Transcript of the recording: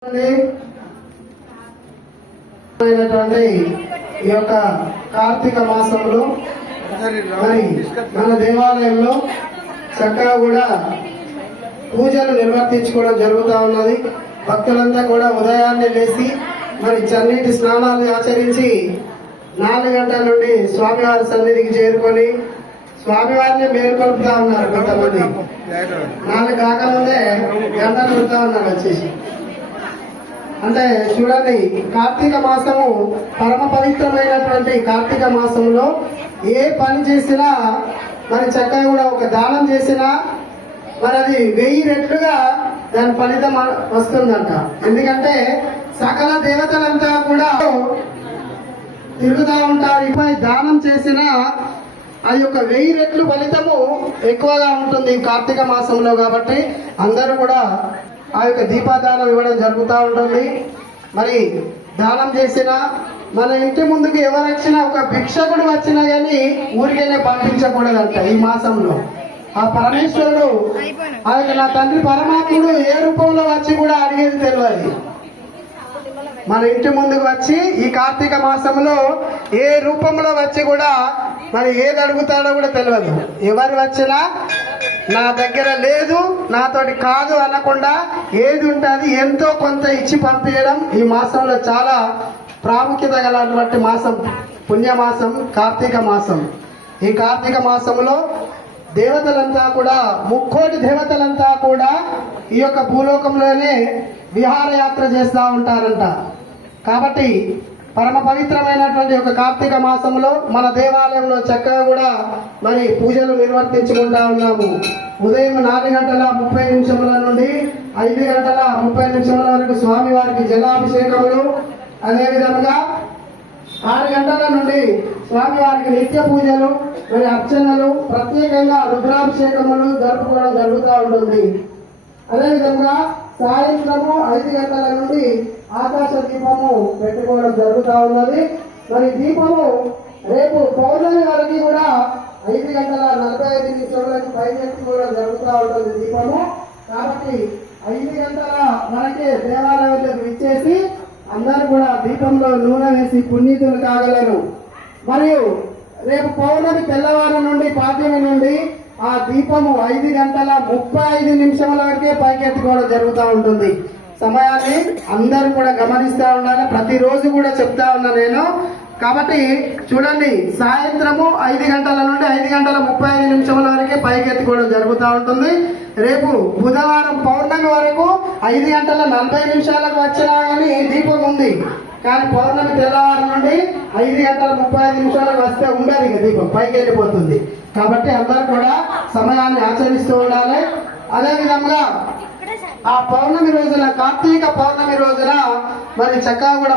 ఈ యొక్క కార్తీక మాసంలో మరి మన దేవాలయంలో చక్కగా కూడా పూజలు నిర్వర్తించుకోవడం జరుగుతూ ఉన్నది. భక్తులంతా కూడా ఉదయాన్నే లేచి మరి చన్నీటి స్నానాలు ఆచరించి 4 గంటల నుండి స్వామివారి సన్నిధికి చేరుకొని స్వామివారిని మేల్కొల్పుతా ఉన్నారు. కొంతమంది 4 కాకముందే గంటలు కొడుతూ ఉన్నారు వచ్చేసి. అంటే చూడండి, కార్తీక మాసము పరమ పవిత్రమైనటువంటి కార్తీక మాసంలో ఏ పని చేసినా మరి చక్కగా కూడా ఒక దానం చేసినా మరి అది 1000 రెట్లుగా దాని ఫలితం వస్తుందంట. ఎందుకంటే సకల దేవతలంతా కూడా తిరుగుతూ ఉంటారు. ఇప్పుడు దానం చేసిన ఆ యొక్క 1000 రెట్లు ఫలితము ఎక్కువగా ఉంటుంది కార్తీక మాసంలో. కాబట్టి అందరూ కూడా ఆ యొక్క దీపదానం ఇవ్వడం జరుగుతూ ఉంటుంది. మరి దానం చేసిన మన ఇంటి ముందుకు ఎవరు వచ్చినా, ఒక భిక్షకుడు వచ్చినా కానీ ఊరికైనా పంపించకూడదంట. ఈ మాసంలో ఆ పరమేశ్వరుడు, ఆ యొక్క నా తండ్రి పరమాత్ముడు ఏ రూపంలో వచ్చి కూడా అడిగేది తెలియదు. మన ఇంటి ముందుకు వచ్చి ఈ కార్తీక మాసంలో ఏ రూపంలో వచ్చి కూడా మరి ఏది అడుగుతాడో కూడా తెలియదు. ఎవరు వచ్చినా నా దగ్గర లేదు, నాతోటి కాదు అనకుండా ఏది ఉంటుంది ఎంతో కొంత ఇచ్చి పంపించడం ఈ మాసంలో చాలా ప్రాముఖ్యత గలటువంటి మాసం, పుణ్యమాసం కార్తీక మాసం. ఈ కార్తీక మాసంలో దేవతలంతా కూడా 3,000,000 దేవతలంతా కూడా ఈ యొక్క భూలోకంలోనే విహారయాత్ర చేస్తూ ఉంటారంట. కాబట్టి పరమ పవిత్రమైనటువంటి ఒక కార్తీక మాసంలో మన దేవాలయంలో చక్కగా కూడా మరి పూజలు నిర్వర్తించుకుంటా ఉన్నాము. ఉదయం 4:30 నుండి 5:30 వరకు స్వామివారికి జలాభిషేకములు, అదేవిధంగా 6 గంటల నుండి స్వామివారికి నిత్య పూజలు మరి అర్చనలు, ప్రత్యేకంగా రుద్రాభిషేకములు జరుపుకోవడం జరుగుతూ ఉంటుంది. అదేవిధంగా సాయంత్రము 5 గంటల నుండి ఆకాశ దీపము పెట్టుకోవడం జరుగుతూ ఉన్నది. మరి దీపము రేపు పౌర్ణమి వరకు కూడా 5:45 పైకెత్తుకోవడం జరుగుతూ ఉంటుంది దీపము. కాబట్టి 5 గంటల వరకే దేవాలయంలోకి విచ్చేసి అందరూ కూడా దీపంలో నూనె వేసి పునీతులు కాగలరు. మరియు రేపు పౌర్ణమి తెల్లవారు నుండి పాడ్యమి నుండి ఆ దీపము 5:35 వరకే పైకెత్తుకోవడం జరుగుతూ ఉంటుంది. సమయాన్ని అందరూ కూడా గమనిస్తూ ఉండాలి. ప్రతిరోజు కూడా చెప్తా ఉన్నా నేను. కాబట్టి చూడండి, సాయంత్రము 5 గంటల నుండి 5:35 వరకే పైకెత్తుకోవడం జరుగుతూ ఉంటుంది. రేపు బుధవారం పౌర్ణమి వరకు 5:40 వచ్చినా కానీ దీపం ఉంది. కానీ పౌర్ణమి తెల్లవారు నుండి 5:35 వస్తే ఉండదు, ఇక దీపం పైకి వెళ్ళిపోతుంది. కాబట్టి అందరూ కూడా సమయాన్ని ఆచరిస్తూ ఉండాలి. అదేవిధంగా ఆ పౌర్ణమి రోజున, కార్తీక పౌర్ణమి రోజున మరి చక్కగా కూడా